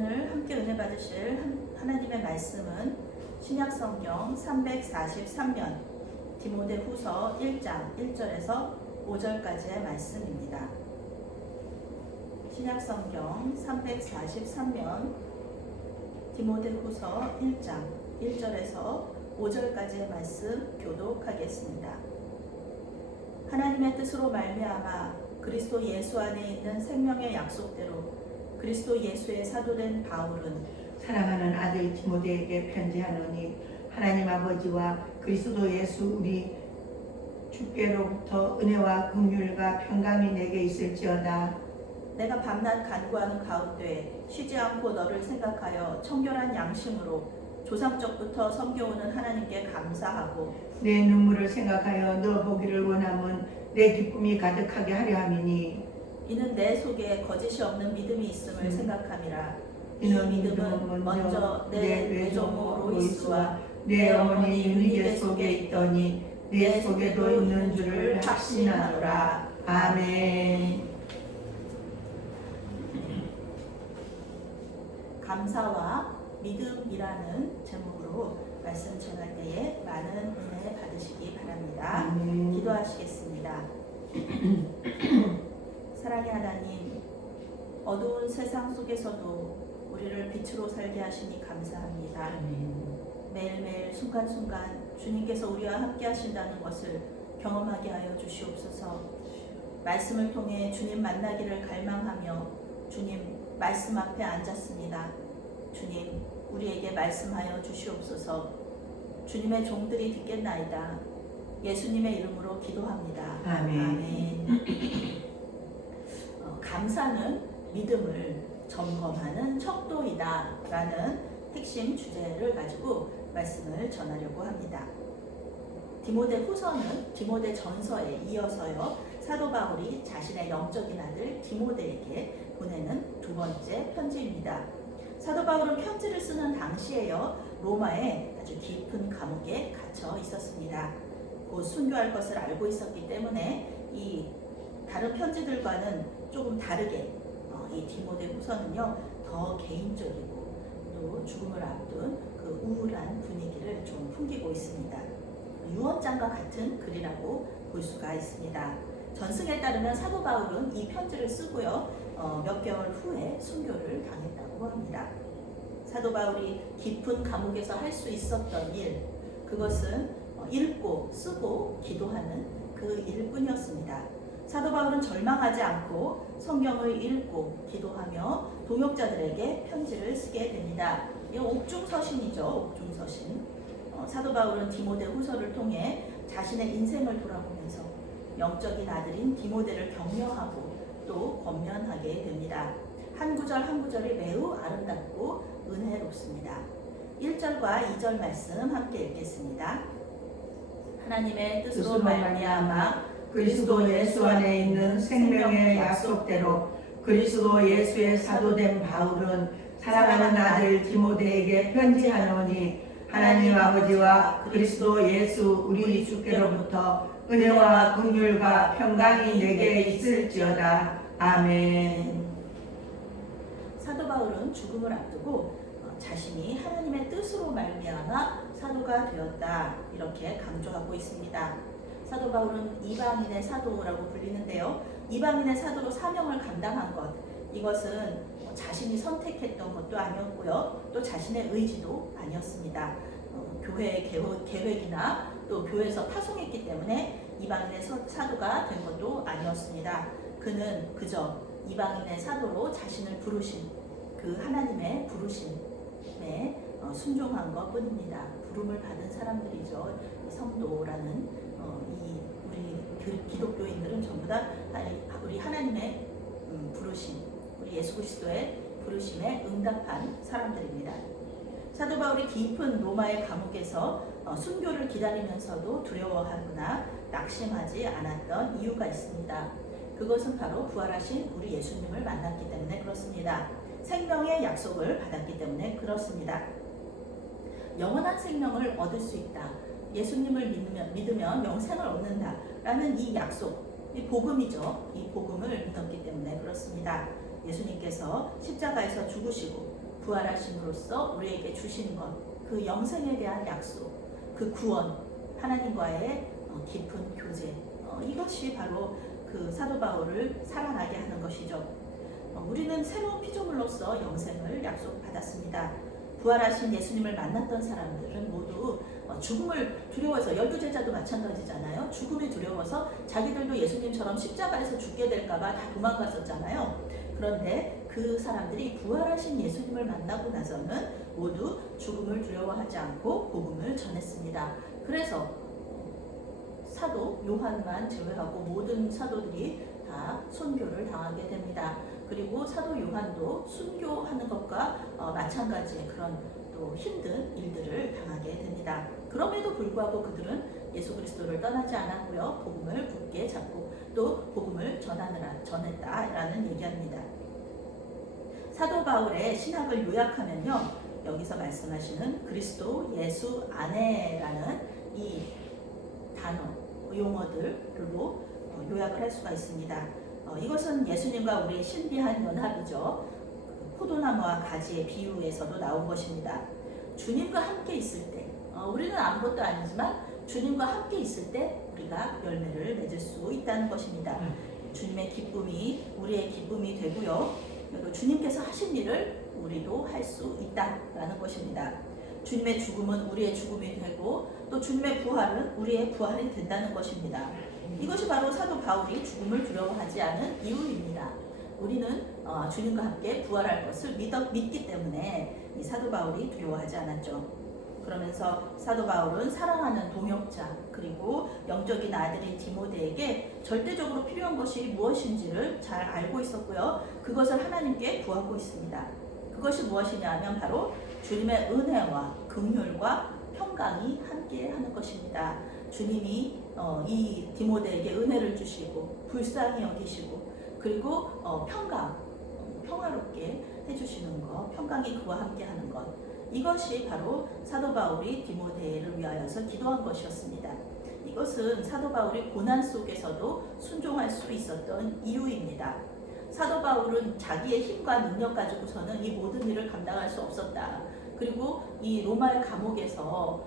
오늘 함께 은혜 받으실 하나님의 말씀은 신약성경 343면 디모데후서 1장 1절에서 5절까지의 말씀입니다. 신약성경 343면 디모데후서 1장 1절에서 5절까지의 말씀 교독하겠습니다. 하나님의 뜻으로 말미암아 그리스도 예수 안에 있는 생명의 약속대로 그리스도 예수의 사도된 바울은 사랑하는 아들 디모데에게 편지하노니 하나님 아버지와 그리스도 예수 우리 주께로부터 은혜와 긍휼과 평강이 내게 있을지어다. 내가 밤낮 간구하는 가운데 쉬지 않고 너를 생각하여 청결한 양심으로 조상적부터 섬겨오는 하나님께 감사하고 내 눈물을 생각하여 너 보기를 원함은 내 기쁨이 가득하게 하려 함이니 이는 내 속에 거짓이 없는 믿음이 있음을 생각함이라. 이 이는 믿음은 먼저 내 외조모 로이스와 내 어머니 유니게 속에 있더니 내 속에도 있는 줄을 확신하노라. 아멘. 감사와 믿음이라는 제목으로 말씀 전할 때에 많은 은혜 받으시기 바랍니다. 기도하시겠습니다. 사랑의 하나님, 어두운 세상 속에서도 우리를 빛으로 살게 하시니 감사합니다. 매일매일 순간순간 주님께서 우리와 함께 하신다는 것을 경험하게 하여 주시옵소서. 말씀을 통해 주님 만나기를 갈망하며 주님 말씀 앞에 앉았습니다. 주님, 우리에게 말씀하여 주시옵소서. 주님의 종들이 듣겠나이다. 예수님의 이름으로 기도합니다. 아멘. 감사는 믿음을 점검하는 척도이다 라는 핵심 주제를 가지고 말씀을 전하려고 합니다. 디모데후서는 디모데전서에 이어서요 사도 바울이 자신의 영적인 아들 디모데에게 보내는 두 번째 편지입니다. 사도 바울은 편지를 쓰는 당시에요 로마의 아주 깊은 감옥에 갇혀 있었습니다. 곧 순교할 것을 알고 있었기 때문에 이 다른 편지들과는 조금 다르게 이 디모데후서는요 더 개인적이고 또 죽음을 앞둔 그 우울한 분위기를 좀 풍기고 있습니다. 유언장과 같은 글이라고 볼 수가 있습니다. 전승에 따르면 사도 바울은 이 편지를 쓰고요 몇 개월 후에 순교를 당했다고 합니다. 사도 바울이 깊은 감옥에서 할 수 있었던 일, 그것은 읽고 쓰고 기도하는 그 일뿐이었습니다. 사도 바울은 절망하지 않고 성경을 읽고 기도하며 동역자들에게 편지를 쓰게 됩니다. 이 옥중서신이죠. 옥중서신. 사도 바울은 디모데후서를 통해 자신의 인생을 돌아보면서 영적인 아들인 디모데를 격려하고 또 권면하게 됩니다. 한 구절 한 구절이 매우 아름답고 은혜롭습니다. 1절과 2절 말씀 함께 읽겠습니다. 하나님의 뜻으로 말미암아 그리스도 예수 안에 있는 생명의 약속대로 그리스도 예수의 사도된 바울은 사랑하는 아들 디모데에게 편지하노니 하나님 아버지와 그리스도 예수 우리 주께로부터 은혜와 긍휼과 평강이 내게 있을지어다. 아멘. 사도 바울은 죽음을 앞두고 자신이 하나님의 뜻으로 말미암아 사도가 되었다 이렇게 강조하고 있습니다. 사도 바울은 이방인의 사도라고 불리는데요. 이방인의 사도로 사명을 감당한 것, 이것은 자신이 선택했던 것도 아니었고요. 또 자신의 의지도 아니었습니다. 교회의 계획이나 또 교회에서 파송했기 때문에 이방인의 사도가 된 것도 아니었습니다. 그는 그저 이방인의 사도로 자신을 부르신 그 하나님의 부르심에 순종한 것 뿐입니다. 부름을 받은 사람들이죠. 성도라는 우리 기독교인들은 전부 다 우리 하나님의 부르심, 우리 예수 그리스도의 부르심에 응답한 사람들입니다. 사도 바울이 깊은 로마의 감옥에서 순교를 기다리면서도 두려워하거나 낙심하지 않았던 이유가 있습니다. 그것은 바로 부활하신 우리 예수님을 만났기 때문에 그렇습니다. 생명의 약속을 받았기 때문에 그렇습니다. 영원한 생명을 얻을 수 있다. 예수님을 믿으면 영생을 얻는다 라는 이 약속, 이 복음이죠. 이 복음을 믿었기 때문에 그렇습니다. 예수님께서 십자가에서 죽으시고 부활하심으로써 우리에게 주신 것, 그 영생에 대한 약속, 그 구원, 하나님과의 깊은 교제, 이것이 바로 그 사도 바울을 살아나게 하는 것이죠. 우리는 새로운 피조물로서 영생을 약속받았습니다. 부활하신 예수님을 만났던 사람들은 모두 죽음을 두려워해서, 12제자도 마찬가지잖아요. 죽음이 두려워서 자기들도 예수님처럼 십자가에서 죽게 될까봐 다 도망갔었잖아요. 그런데 그 사람들이 부활하신 예수님을 만나고 나서는 모두 죽음을 두려워하지 않고 복음을 전했습니다. 그래서 사도 요한만 제외하고 모든 사도들이 다 순교를 당하게 됩니다. 그리고 사도 요한도 순교하는 것과 마찬가지의 그런 또 힘든 일들을 당하게 됩니다. 그럼에도 불구하고 그들은 예수 그리스도를 떠나지 않았고요. 복음을 굳게 잡고 또 복음을 전했다라는 얘기합니다. 사도 바울의 신학을 요약하면요, 여기서 말씀하시는 그리스도 예수 안에라는 이 단어, 용어들로 요약을 할 수가 있습니다. 이것은 예수님과 우리의 신비한 연합이죠. 포도나무와 가지의 비유에서도 나온 것입니다. 주님과 함께 있을 때, 우리는 아무것도 아니지만 주님과 함께 있을 때 우리가 열매를 맺을 수 있다는 것입니다. 주님의 기쁨이 우리의 기쁨이 되고요. 그리고 주님께서 하신 일을 우리도 할 수 있다라는 것입니다. 주님의 죽음은 우리의 죽음이 되고 또 주님의 부활은 우리의 부활이 된다는 것입니다. 이것이 바로 사도 바울이 죽음을 두려워하지 않은 이유입니다. 우리는 주님과 함께 부활할 것을 믿기 때문에 이 사도 바울이 두려워하지 않았죠. 그러면서 사도 바울은 사랑하는 동역자 그리고 영적인 아들인 디모데에게 절대적으로 필요한 것이 무엇인지를 잘 알고 있었고요. 그것을 하나님께 구하고 있습니다. 그것이 무엇이냐 하면 바로 주님의 은혜와 긍휼과 평강이 함께 하는 것입니다. 주님이 이 디모데에게 은혜를 주시고 불쌍히 여기시고 그리고 평화롭게 해주시는 것, 평강이 그와 함께 하는 것, 이것이 바로 사도 바울이 디모데를 위하여서 기도한 것이었습니다. 이것은 사도 바울이 고난 속에서도 순종할 수 있었던 이유입니다. 사도 바울은 자기의 힘과 능력 가지고서는 이 모든 일을 감당할 수 없었다. 그리고 이 로마의 감옥에서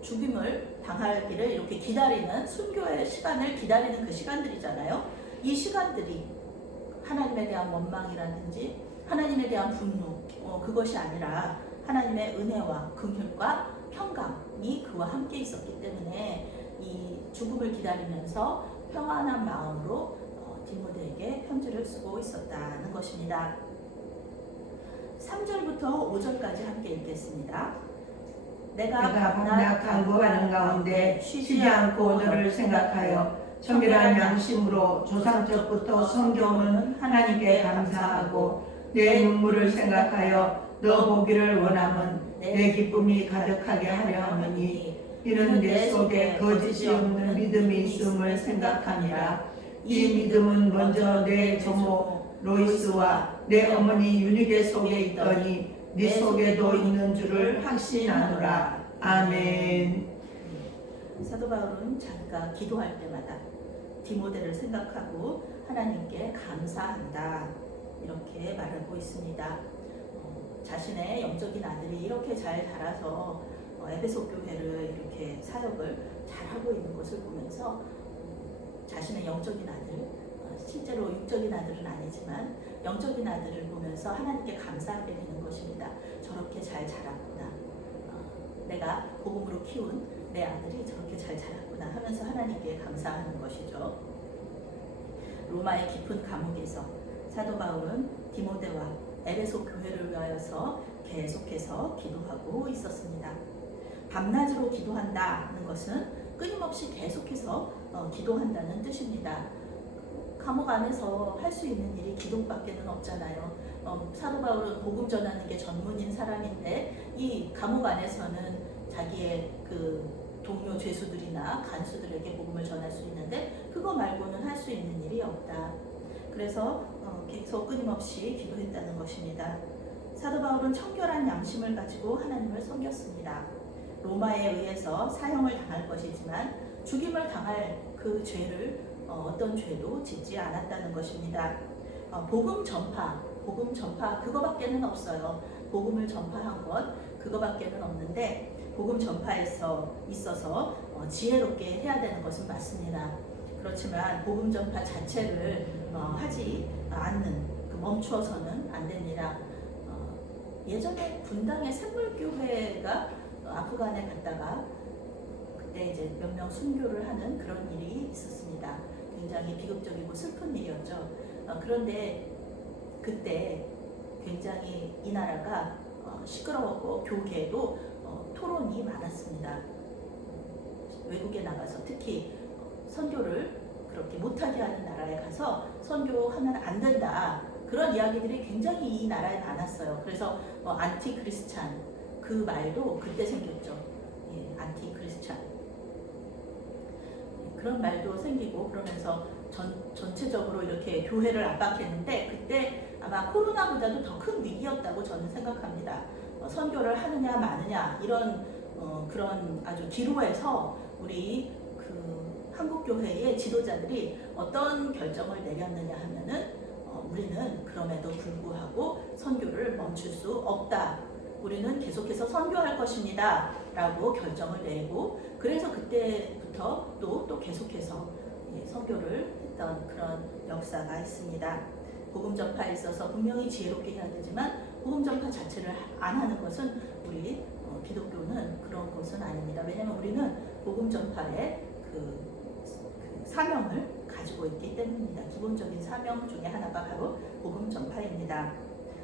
죽임을 당하기를 이렇게 기다리는, 순교의 시간을 기다리는 그 시간들이잖아요. 이 시간들이 하나님에 대한 원망이라든지 하나님에 대한 분노, 그것이 아니라 하나님의 은혜와 긍휼과 평강이 그와 함께 있었기 때문에 이 죽음을 기다리면서 평안한 마음으로 디모데에게 편지를 쓰고 있었다는 것입니다. 3절부터 5절까지 함께 읽겠습니다. 내가 밤낮 간구하는 가운데 쉬지 않고 너를 생각하여 정결한 양심으로 조상적부터 성경은 하나님께 감사하고 내 눈물을 생각하여 너 보기를 원함은 내 기쁨이 가득하게 하려 함이니 이는 내 속에 거짓이 없는 믿음이 있음을 생각하니라. 이 믿음은 먼저 내 조모 로이스와 내 어머니 유니게 속에 있더니 네 속에도 있는 줄을 확신하노라. 아멘. 사도 바울은 자기가 기도할 때마다 디모데를 생각하고 하나님께 감사한다, 이렇게 말하고 있습니다. 자신의 영적인 아들이 이렇게 잘 자라서 에베소 교회를 이렇게 사역을 잘하고 있는 것을 보면서 자신의 영적인 아들, 실제로 육적인 아들은 아니지만 영적인 아들을 보면서 하나님께 감사하게 되는 것입니다. 저렇게 잘 자랐구나. 내가 복음으로 키운 내 아들이 저렇게 잘 자랐구나 하면서 하나님께 감사하는 것이죠. 로마의 깊은 감옥에서 사도 바울은 디모데와 에베소 교회를 위하여서 계속해서 기도하고 있었습니다. 밤낮으로 기도한다는 것은 끊임없이 계속해서 기도한다는 뜻입니다. 감옥 안에서 할 수 있는 일이 기도밖에는 없잖아요. 사도 바울은 복음 전하는 게 전문인 사람인데 이 감옥 안에서는 자기의 그 동료 죄수들이나 간수들에게 복음을 전할 수 있는데 그거 말고는 할 수 있는 일이 없다. 그래서 계속 끊임없이 기도했다는 것입니다. 사도 바울은 청결한 양심을 가지고 하나님을 섬겼습니다. 로마에 의해서 사형을 당할 것이지만 죽임을 당할 그 죄를 어떤 죄도 짓지 않았다는 것입니다. 복음 전파, 복음 전파 그거밖에는 없어요. 복음을 전파한 것 그거밖에는 없는데 복음 전파에서 있어서 지혜롭게 해야 되는 것은 맞습니다. 그렇지만 복음 전파 자체를 하지 않는 멈추어서는 안 됩니다. 예전에 분당의 샘물교회가 아프간에 갔다가 그때 이제 몇 명 순교를 하는 그런 일이 있었습니다. 굉장히 비극적이고 슬픈 일이었죠. 그런데 그때 굉장히 이 나라가 시끄러웠고 교계도 토론이 많았습니다. 외국에 나가서 특히 선교를 그렇게 못하게 하는 나라에 가서 선교하면 안 된다. 그런 이야기들이 굉장히 이 나라에 많았어요. 그래서 안티 크리스찬 그 말도 그때 생겼죠. 예, 안티 크리스찬 그런 말도 생기고 그러면서 전체적으로 이렇게 교회를 압박했는데 그때 아마 코로나보다도 더 큰 위기였다고 저는 생각합니다. 선교를 하느냐 마느냐 이런 그런 아주 기로에서 우리 그 한국 교회의 지도자들이 어떤 결정을 내렸느냐 하면은 우리는 그럼에도 불구하고 선교를 멈출 수 없다. 우리는 계속해서 선교할 것입니다. 라고 결정을 내리고 그래서 그때부터 또 계속해서 선교를 했던 그런 역사가 있습니다. 복음 전파에 있어서 분명히 지혜롭게 해야 되지만 복음 전파 자체를 안 하는 것은 우리 기독교는 그런 것은 아닙니다. 왜냐하면 우리는 복음 전파의 그 사명을 가지고 있기 때문입니다. 기본적인 사명 중에 하나가 바로 복음 전파입니다.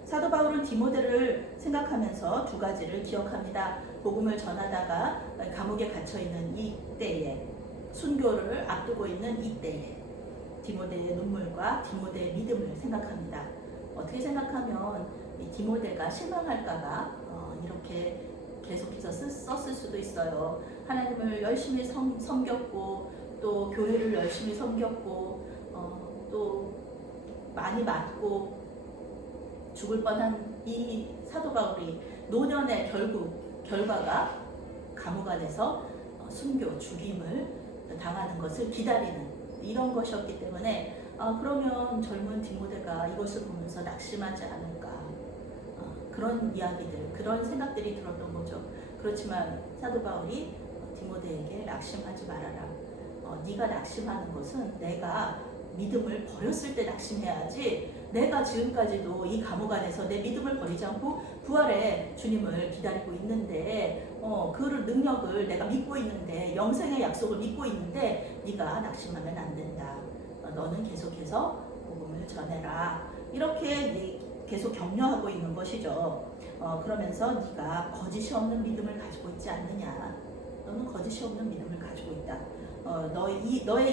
사도 바울은 디모데를 생각하면서 두 가지를 기억합니다. 복음을 전하다가 감옥에 갇혀 있는 이때에 순교를 앞두고 있는 이때에 디모데의 눈물과 디모데의 믿음을 생각합니다. 어떻게 생각하면 이 디모데가 실망할까봐 이렇게 계속해서 썼을 수도 있어요. 하나님을 열심히 섬겼고 또 교회를 열심히 섬겼고 또 많이 맞고 죽을 뻔한 이 사도 바울이 노년의 결과가 감옥 안에서 순교, 죽임을 당하는 것을 기다리는 이런 것이었기 때문에 그러면 젊은 디모데가 이것을 보면서 낙심하지 않을까 그런 이야기들, 그런 생각들이 들었던 거죠. 그렇지만 사도 바울이 디모데에게 낙심하지 말아라. 네가 낙심하는 것은 내가 믿음을 버렸을 때 낙심해야지 내가 지금까지도 이 감옥 안에서 내 믿음을 버리지 않고 부활의 주님을 기다리고 있는데 그 능력을 내가 믿고 있는데 영생의 약속을 믿고 있는데 네가 낙심하면 안 된다. 너는 계속해서 복음을 전해라. 이렇게 계속 격려하고 있는 것이죠. 그러면서 네가 거짓이 없는 믿음을 가지고 있지 않느냐. 너는 거짓이 없는 믿음을 가지고 있다. 너의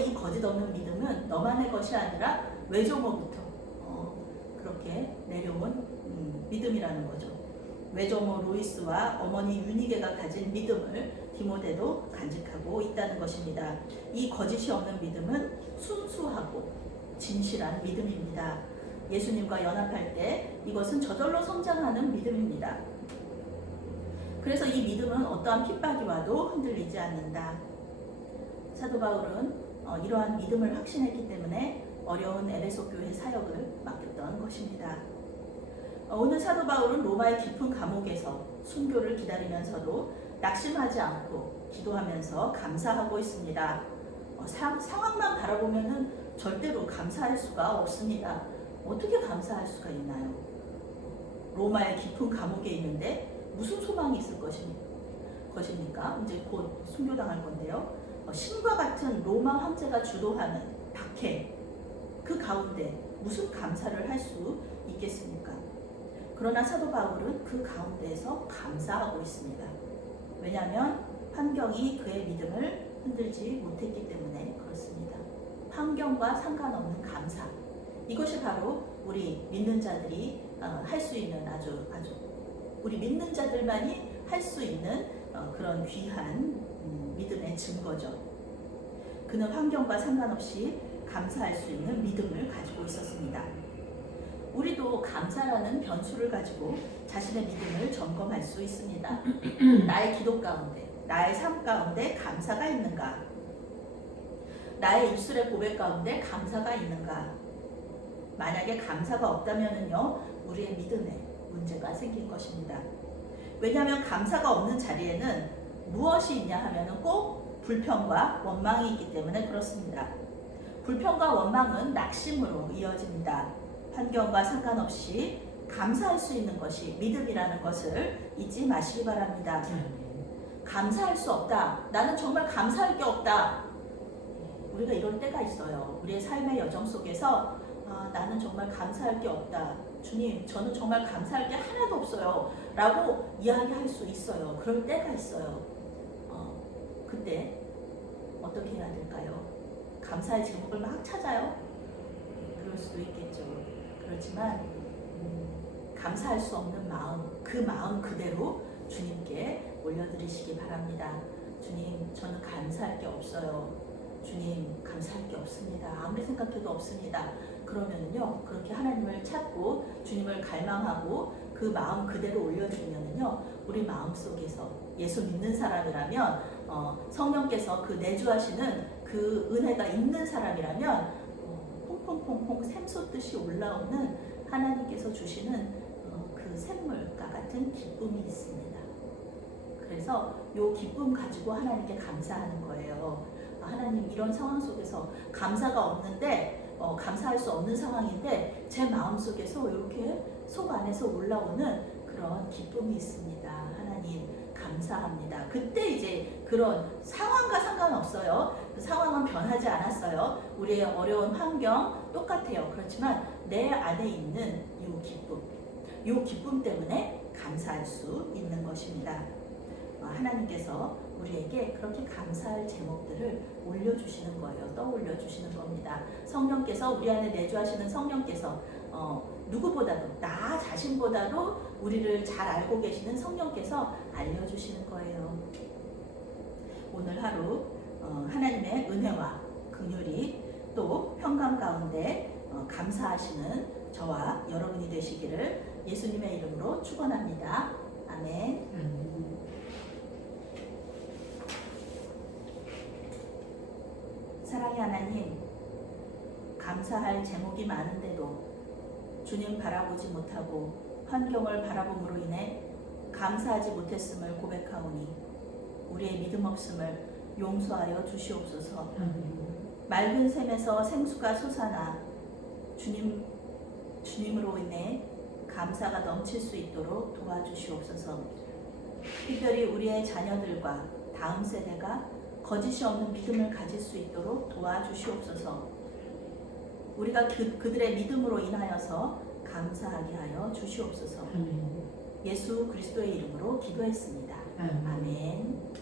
이 거짓 없는 믿음은 너만의 것이 아니라 외조모부터 그렇게 내려온 믿음이라는 거죠. 외조모 로이스와 어머니 유니게가 가진 믿음을 디모데도 간직하고 있다는 것입니다. 이 거짓이 없는 믿음은 순수하고 진실한 믿음입니다. 예수님과 연합할 때 이것은 저절로 성장하는 믿음입니다. 그래서 이 믿음은 어떠한 핍박이 와도 흔들리지 않는다. 사도 바울은 이러한 믿음을 확신했기 때문에 어려운 에베소 교회 사역을 맡겼던 것입니다. 오늘 사도 바울은 로마의 깊은 감옥에서 순교를 기다리면서도 낙심하지 않고 기도하면서 감사하고 있습니다. 상황만 바라보면 절대로 감사할 수가 없습니다. 어떻게 감사할 수가 있나요? 로마의 깊은 감옥에 있는데 무슨 소망이 있을 것입니까? 이제 곧 순교당할 건데요. 신과 같은 로마 황제가 주도하는 박해 그 가운데 무슨 감사를 할 수 있겠습니까? 그러나 사도 바울은 그 가운데에서 감사하고 있습니다. 왜냐하면 환경이 그의 믿음을 흔들지 못했기 때문에 그렇습니다. 환경과 상관없는 감사. 이것이 바로 우리 믿는 자들이 할 수 있는 아주 우리 믿는 자들만이 할 수 있는 그런 귀한 믿음의 증거죠. 그는 환경과 상관없이 감사할 수 있는 믿음을 가지고 있었습니다. 우리도 감사라는 변수를 가지고 자신의 믿음을 점검할 수 있습니다. 나의 기도 가운데, 나의 삶 가운데 감사가 있는가? 나의 입술의 고백 가운데 감사가 있는가? 만약에 감사가 없다면은요, 우리의 믿음에 문제가 생긴 것입니다. 왜냐하면 감사가 없는 자리에는 무엇이 있냐 하면은 꼭 불평과 원망이 있기 때문에 그렇습니다. 불평과 원망은 낙심으로 이어집니다. 환경과 상관없이 감사할 수 있는 것이 믿음이라는 것을 잊지 마시기 바랍니다. 감사할 수 없다. 나는 정말 감사할 게 없다. 우리가 이럴 때가 있어요. 우리의 삶의 여정 속에서 나는 정말 감사할 게 없다. 주님, 저는 정말 감사할 게 하나도 없어요. 라고 이야기할 수 있어요. 그럴 때가 있어요. 그때 어떻게 해야 될까요? 감사의 제목을 막 찾아요? 그럴 수도 있겠죠. 그렇지만 감사할 수 없는 마음, 그 마음 그대로 주님께 올려드리시기 바랍니다. 주님, 저는 감사할 게 없어요. 주님, 감사할 게 없습니다. 아무리 생각해도 없습니다. 그러면은요, 그렇게 하나님을 찾고 주님을 갈망하고 그 마음 그대로 올려주면은요, 우리 마음 속에서 예수 믿는 사람이라면 성령께서 그 내주하시는 그 은혜가 있는 사람이라면 퐁퐁퐁퐁 샘솟듯이 올라오는 하나님께서 주시는 그 샘물과 같은 기쁨이 있습니다. 그래서 이 기쁨 가지고 하나님께 감사하는 거예요. 하나님, 이런 상황 속에서 감사가 없는데 감사할 수 없는 상황인데 제 마음 속에서 이렇게 속 안에서 올라오는 그런 기쁨이 있습니다. 하나님 감사합니다. 그때 이제 그런 상황과 상관없어요. 그 상황은 변하지 않았어요. 우리의 어려운 환경 똑같아요. 그렇지만 내 안에 있는 이 기쁨 때문에 감사할 수 있는 것입니다. 하나님께서 우리에게 그렇게 감사할 제목들을 올려주시는 거예요. 떠올려 주시는 겁니다. 성령께서 우리 안에 내주하시는 성령께서 누구보다도 나 자신보다도 우리를 잘 알고 계시는 성령께서 알려주시는 거예요. 오늘 하루 하나님의 은혜와 긍휼이 또 평강 가운데 감사하시는 저와 여러분이 되시기를 예수님의 이름으로 축원합니다. 아멘. 사랑의 하나님, 감사할 제목이 많은데도 주님 바라보지 못하고 환경을 바라봄으로 인해 감사하지 못했음을 고백하오니 우리의 믿음 없음을 용서하여 주시옵소서. 맑은 샘에서 생수가 솟아나 주님으로 인해 감사가 넘칠 수 있도록 도와주시옵소서. 특별히 우리의 자녀들과 다음 세대가 거짓이 없는 믿음을 가질 수 있도록 도와주시옵소서. 우리가 그들의 믿음으로 인하여서 감사하게 하여 주시옵소서. 예수 그리스도의 이름으로 기도했습니다. 아멘.